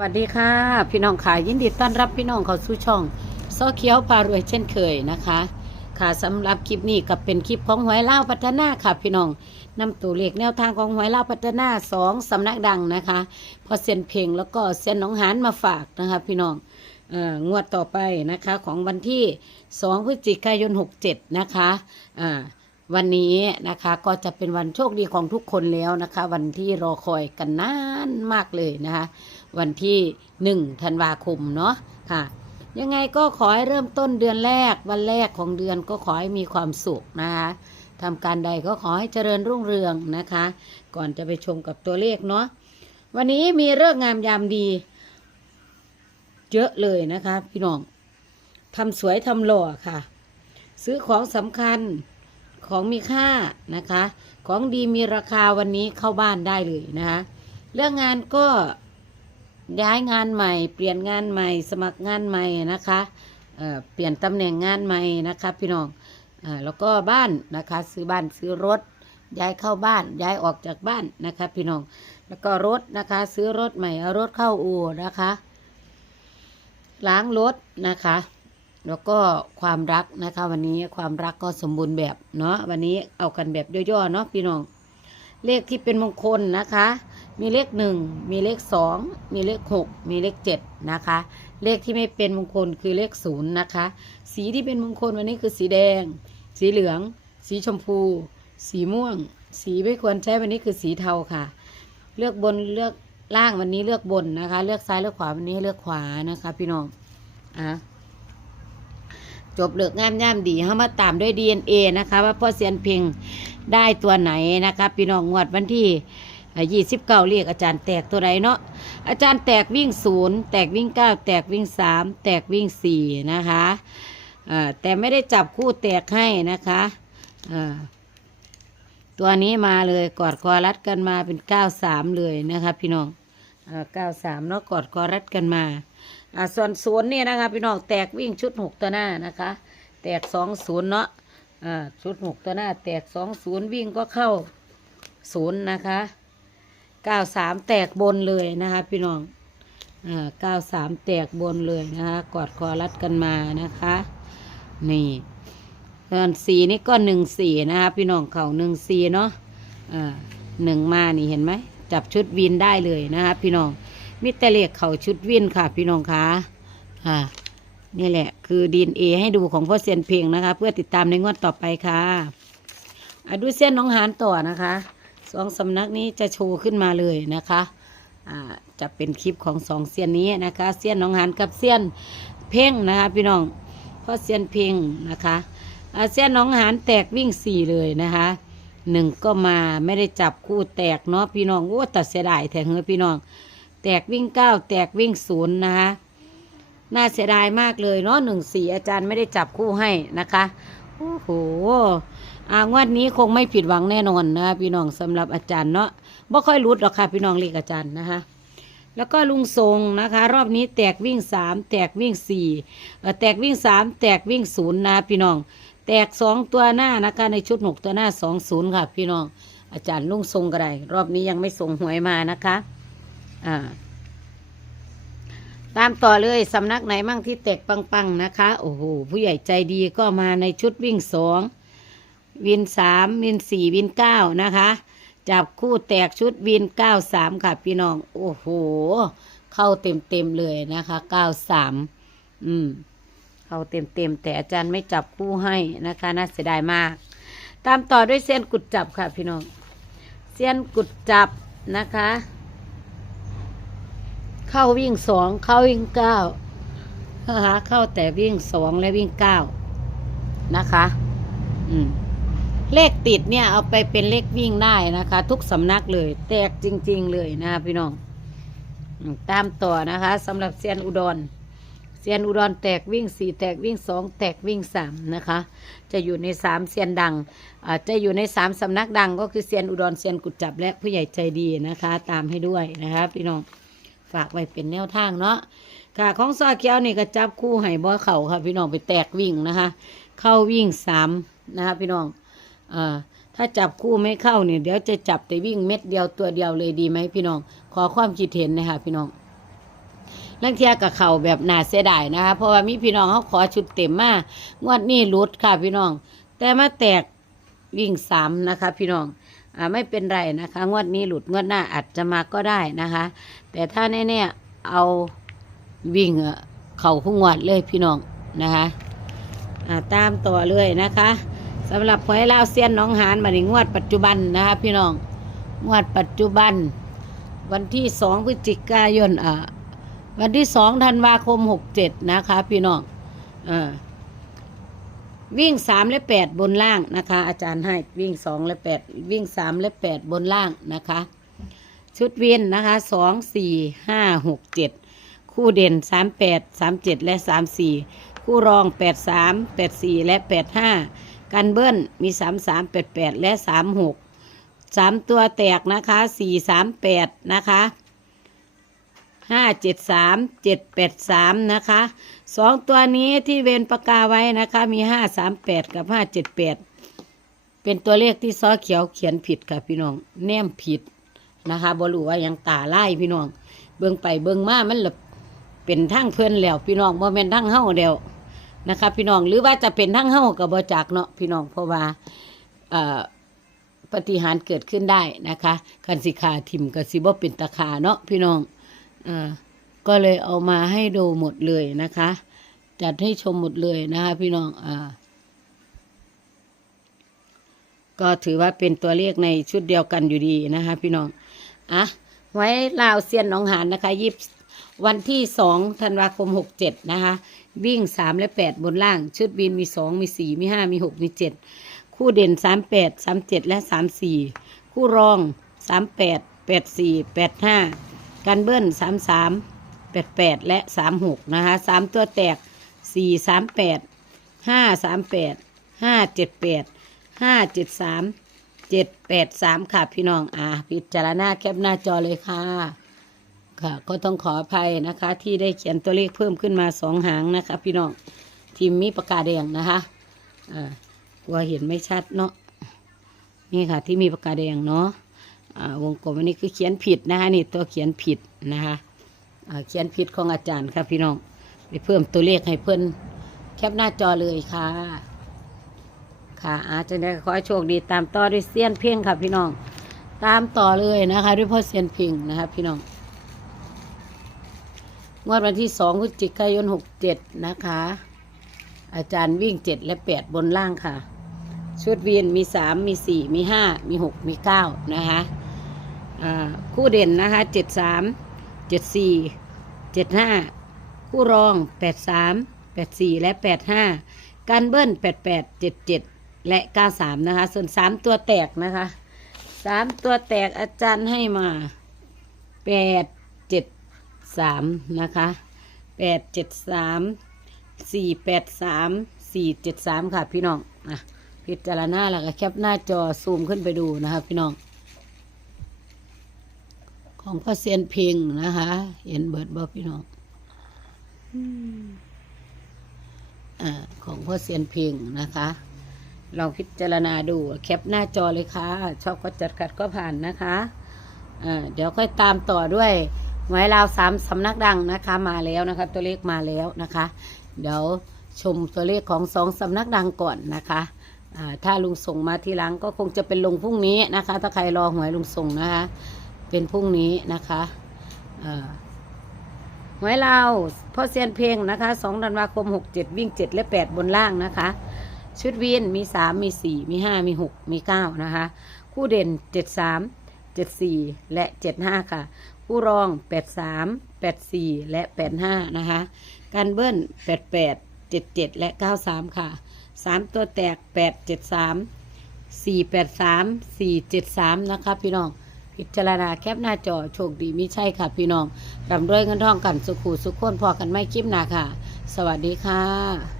สวัสดีค่ะ พี่น้องค่ะยินดีต้อนรับพี่น้องเข้าสู่ช่องซอเขียวพารวยเช่นเคยนะคะ ค่ะสำหรับคลิปนี้ก็เป็นคลิปของหวยเล่าวพัฒนาค่ะ พี่น้องนำตัวเลขแนวทางของหวยเล่าวพัฒนาสองสำนักดังนะคะพอเซียนเพลงแล้วก็เซียนน้องหานมาฝากนะคะ พี่น้องงวดต่อไปนะคะของวันที่ 2 พฤศจิกายน 67 นะคะวันนี้นะคะก็จะเป็นวันโชคดีของทุกคนแล้วนะคะ วันที่รอคอยกันนานมากเลยนะคะ วันที่1ธันวาคมเนาะค่ะ ยังไงก็ขอให้เริ่มต้นเดือนแรกวันแรกของเดือนก็ขอให้มีความสุขนะคะทำการใดก็ขอให้เจริญรุ่งเรืองนะคะ ก่อนจะไปชมกับตัวเลขเนาะวันนี้มีเรื่องงามยามดี เยอะเลยนะคะ พี่น้องทำสวยทำหล่อค่ะ ซื้อของสำคัญของมีค่านะคะ ของดีมีราคาวันนี้เข้าบ้านได้เลยนะคะ เรื่องงานก็ ย้ายงานใหม่ เปลี่ยนงานใหม่ สมัครงานใหม่นะคะเเปลี่ยนตำแหน่งงานใหม่นะคะพี่น้องอแล้วก็บ้านนะคะซื้อบ้านซื้อรถ ย้ายเข้าบ้าน ย้ายออกจากบ้านนะคะ พี่น้อง แล้วก็รถนะคะ ซื้อรถใหม่เอารถเข้าอู่นะคะ ล้างรถนะคะ แล้วก็ความรักนะคะ วันนี้ความรักก็สมบูรณ์แบบเนาะวันนี้เอากันแบบย่อๆเนาะพี่น้องเลขที่เป็นมงคลนะคะ มีเลขหนึ่งมีเลขสองมีเลขหกมีเลขเจ็ดนะคะ เลขที่ไม่เป็นมงคลคือเลขศูนย์นะคะ สีที่เป็นมงคลวันนี้คือสีแดง สีเหลือง สีชมพู สีม่วง สีไม่ควรใช้วันนี้คือสีเทาค่ะ เลือกบนเลือกล่างวันนี้เลือกบนนะคะ เลือกซ้ายเลือกขวาวันนี้เลือกขวานะคะ พี่น้องอะจบเลือกงามย่ามดีเข้ามาตามด้วย DNA นะคะ ว่าพ่อเซียนเพ่งได้ตัวไหนนะคะ พี่น้องงวดวันที่ ยี่สิบเก้าเรียกอาจารย์แตกตัวไหนเนาะอาจารย์แตกวิ่งศูนย์แตกวิ่งเก้าแตกวิ่งสามแตกวิ่งสี่นะคะแต่ไม่ได้จับคู่แตกให้นะคะตัวนี้มาเลยกอดคอรัดกันมาเป็นเก้าสามเลยนะคะพี่น้องเก้าสามเนาะกอดคอรัดกันมาส่วนศูนย์เนี่ยนะคะ พี่น้องแตกวิ่งชุดหกตัวหน้านะคะ แตกสองศูนย์เนาะชุดหกตัวหน้า แตกสองศูนย์วิ่งก็เข้าศูนย์นะคะ เก้าสามแตกบนเลยนะคะพี่น้องอ่าเก้าสามแตกบนเลยนะคะ กอดคอรัดกันมานะคะ นี่ส่วนสีนี่ก็หนึ่งสี่นะคะพี่น้องเข่าหนึ่งสี่เนาะอ่าหนึ่งมานี่เห็นไหมจับชุดวินได้เลยนะคะพี่น้องมิตรเลขเขาชุดวินค่ะ พี่น้องคะอ่านี่แหละ คือดีเอให้ดูของพ่อเซียนเพลงนะคะ เพื่อติดตามในงวดต่อไปค่ะอะดูเส้นน้องหานต่อนะคะ สองสำนักนี้จะโชว์ขึ้นมาเลยนะคะจะเป็นคลิปของสองเซียนนี้นะคะเซียนน้องหานกับเซียนเพ่งนะคะพี่น้องพ่อเซียนเพลงนะคะเซียนน้องหานแตกวิ่งสี่เลยนะคะหนึ่งก็มาไม่ได้จับคู่แตกเนาะพี่น้องโอ้ตัดเสียดายแทงเฮ้ยพี่น้อง แตกวิ่งเก้าแตกวิ่งศูนย์นะคะน่าเสียดายมากเลยเนาะหนึ่งสี่อาจารย์ไม่ได้จับคู่ให้นะคะโอ้โห อางวดนี้คงไม่ผิดหวังแน่นอนนะคะพี่น้องสำหรับอาจารย์เนาะบ่ค่อยรุดหรอกค่ะพี่น้องเรียกอาจารย์นะคะแล้วก็ลุงทรงนะคะ รอบนี้แตกวิ่งสามแตกวิ่งสี่แตกวิ่งสามแตกวิ่งศูนย์นะพี่น้อง แตกสองตัวหน้านะคะในชุดหกตัวหน้าสองศูนย์ค่ะ พี่น้องอาจารย์ลุงทรงก็ได้รอบนี้ยังไม่ส่งหวยมานะคะอ่าตามต่อเลยสำนักไหนมั่งที่แตกปังๆนะคะ โอ้โหผู้ใหญ่ใจดีก็มาในชุดวิ่งสอง วินสามวินสี่วินเก้านะคะ จับคู่แตกชุดวินเก้าสามค่ะพี่น้อง โอ้โห เข้าเต็มเต็มเลยนะคะเก้าสามอืม เข้าเต็มเต็มแต่อาจารย์ไม่จับคู่ให้นะคะน่าเสียดายมาก ตามต่อด้วยเส้นกุดจับค่ะพี่น้อง เส้นกุดจับนะคะ เข้าวิ่งสองเข้าวิ่งเก้านะคะเข้าแต่วิ่งสองและวิ่งเก้านะคะ อืม เลขติดเนี่ยเอาไปเป็นเลขวิ่งได้นะคะ ทุกสำนักเลย แตกจริง ๆ เลยนะคะพี่น้องตามต่อนะคะสำหรับเซียนอุดรเซียนอุดรแตกวิ่งสี่แตกวิ่งสองแตกวิ่งสามนะคะ จะอยู่ในสามเซียนดังอาจะอยู่ในสามสำนักดัง ก็คือเซียนอุดรเซียนกุดจับและผู้ใหญ่ใจดีนะคะ ตามให้ด้วยนะคะพี่น้องฝากไว้เป็นแนวทางเนาะค่ะของซอเกียวนี่ก็จับคู่ให้บ่เข่าค่ะพี่น้องไปแตกวิ่งนะคะ เข้าวิ่งสามนะคะพี่น้อง อ่อถ้าจับคู่ไม่เข้าเนี่ยเดี๋ยวจะจับแต่วิ่งเม็ดเดียวตัวเดียวเลยดีไหมพี่น้อง ขอความคิดเห็นนะคะพี่น้องลังเทียกับเข่าแบบน่าเสียดายนะคะเพราะว่ามีพี่น้องเขาขอชุดเต็มมางวดนี้รุดค่ะพี่น้อง แต่มาแตกวิ่งสามนะคะ พี่น้องอ่าไม่เป็นไรนะคะ งวดนี้หลุดงวดหน้าอาจจะมาก็ได้นะคะ แต่ถ้าแน่ๆเอาวิ่งเข่าคู่งวดเลยพี่น้องนะคะอ่าตามต่อเลยนะคะ สำหรับหวยลาวเซียนน้องหานมาในงวดปัจจุบันนะคะพี่น้องงวดปัจจุบัน วันที่สองพฤศจิกายนอ่าวันที่สองธันวาคมหกเจ็ดนะคะ พี่น้องอ่าวิ่งสามและแปดบนล่างนะคะ อาจารย์ให้วิ่งสองและแปดวิ่งสามและแปดบนล่างนะคะ ชุดเวียนนะคะสองสี่ห้าหกเจ็ดคู่เด่นสามแปดสามเจ็ดและสามสี่คู่รองแปดสามแปดสี่และแปดห้า กันเบิ้ลมีสามสามแปดแปดและสามหกสามตัวแตกนะคะสี่สามแปดนะคะห้าเจ็ดสามเจ็ดแปดสามนะคะสองตัวนี้ที่เวนปากกาไว้นะคะมีห้าสามแปดกับห้าเจ็ดแปดเป็นตัวเลขที่ซอเขียวเขียนผิดค่ะพี่น้องแนมผิดนะคะบรูว่ายังตาไล่พี่น้อง เบิ่งไปเบิ่งมามันหลบเป็นทั้งเพื่อนแล้วพี่น้องบ่แม่นทั้งเฮ้าแล้ว นะคะพี่น้องหรือว่าจะเป็นทั้งเฮากับบ่จักเนาะพี่น้องเพราะว่าปฏิหารเกิดขึ้นได้นะคะคันสิขาทิมกับสิบเป็นตาขาเนาะพี่น้องอก็เลยเอามาให้ดูหมดเลยนะคะ จัดให้ชมหมดเลยนะคะพี่น้องอก็ถือว่าเป็นตัวเลขในชุดเดียวกันอยู่ดีนะคะพี่น้องอะไว้ลาวเซียนหนองหานนะคะยิบ วันที่สองธันวาคมหกเจ็ดนะคะ วิ่งสามและแปดบนล่าง ชุดบินมีสองมีสี่มีห้ามีหกมีเจ็ดคู่เด่นสามแปดสามเจ็ดและสามสี่คู่รองสามแปดแปดสี่แปดห้ากันเบิ้ลสามสามแปดแปดและสามหกนะคะสามตัวแตกสี่สามแปดห้าสามแปดห้าเจ็ดแปดห้าเจ็ดสามเจ็ดแปดสามค่ะพี่น้อง อ่าพิจารณาแคปหน้าจอเลยค่ะ ค่ะก็ต้องขออภัยนะคะ ที่ได้เขียนตัวเลขเพิ่มขึ้นมาสองหางนะคะ พี่น้องทีมมีปากกาแดงนะคะอ่ากลัวเห็นไม่ชัดเนาะนี่ค่ะ ที่มีปากกาแดงเนาะอ่าวงกลมอันนี้คือเขียนผิดนะคะนี่ตัวเขียนผิดนะคะอ่าเขียนผิดของอาจารย์ครับพี่น้องไปเพิ่มตัวเลขให้เพิ่นแคปหน้าจอเลยค่ะ ค่ะอาจจะได้ขอให้โชคดีตามต่อด้วยเซียนเพ่งค่ะพี่น้อง ตามต่อเลยนะคะ ด้วยพ่อเซียนเพ่งนะคะพี่น้อง งวดวันที่สองพฤศจิกายนหกเจ็ดนะคะ อาจารย์วิ่งเจ็ดและแปดบนล่างค่ะ ชุดเวียนมีสามมีสี่มีห้ามีหกมีเก้านะคะคู่เด่นนะคะเจ็ดสามเจ็ดสี่เจ็ดห้าคู่รองแปดสามแปดสี่และแปดห้าการเบิ้ลแปดแปดเจ็ดเจ็ดและเก้าสามนะคะ ส่วนสามตัวแตกนะคะสามตัวแตกอาจารย์ให้มาแปด สามนะคะแปดเจ็ดสามสี่แปดสามสี่เจ็ดสามค่ะพี่น้องอะพิจารณาแล้วก็แคปหน้าจอซูมขึ้นไปดูนะคะพี่น้อง ของพ่อเซียนเพิงนะคะเห็นเบิร์ดบอพี่น้องอ่าของพ่อเซียนเพิงนะคะลองพิจารณาดูแคปหน้าจอเลยค่ะ ชอบก็จัดขัดก็ผ่านนะคะอ่าเดี๋ยวค่อยตามต่อด้วย ไว้ราวสามสำนักดังนะคะมาแล้วนะคะ ตัวเลขมาแล้วนะคะ เดี๋ยวชมตัวเลขของสองสำนักดังก่อนนะคะถ้าลุงส่งมาทีหลังก็คงจะเป็นลงพรุ่งนี้นะคะ ถ้าใครรอหวยลุงส่งนะคะ เป็นพรุ่งนี้นะคะหวยเราวพ่อเซียนเพลงนะคะสองธันวาคมหกเจ็ดวิ่งเจ็ดและแปดบนล่างนะคะ ชุดวินมีสามมีสี่มีห้ามีหกมีเก้านะคะ คู่เด่นเจ็ดสามเจ็ดสี่และเจ็ดห้าค่ะ คู่รองแปดสามแปดสี่และแปดห้านะคะ การเบิ้ลแปดแปดเจ็ดเจ็ดและเก้าสามค่ะสามตัวแตกแปดเจ็ดสามสี่แปดสามสี่เจ็ดสามนะคะพี่น้อง พิจารณาแคปหน้าจอโชคดีม่ใช่ค่ะพี่น้องร่ำรวยเงินทองกันสุขูสุขคนพอกันไม่คลิปหนาค่ะ สวัสดีค่ะ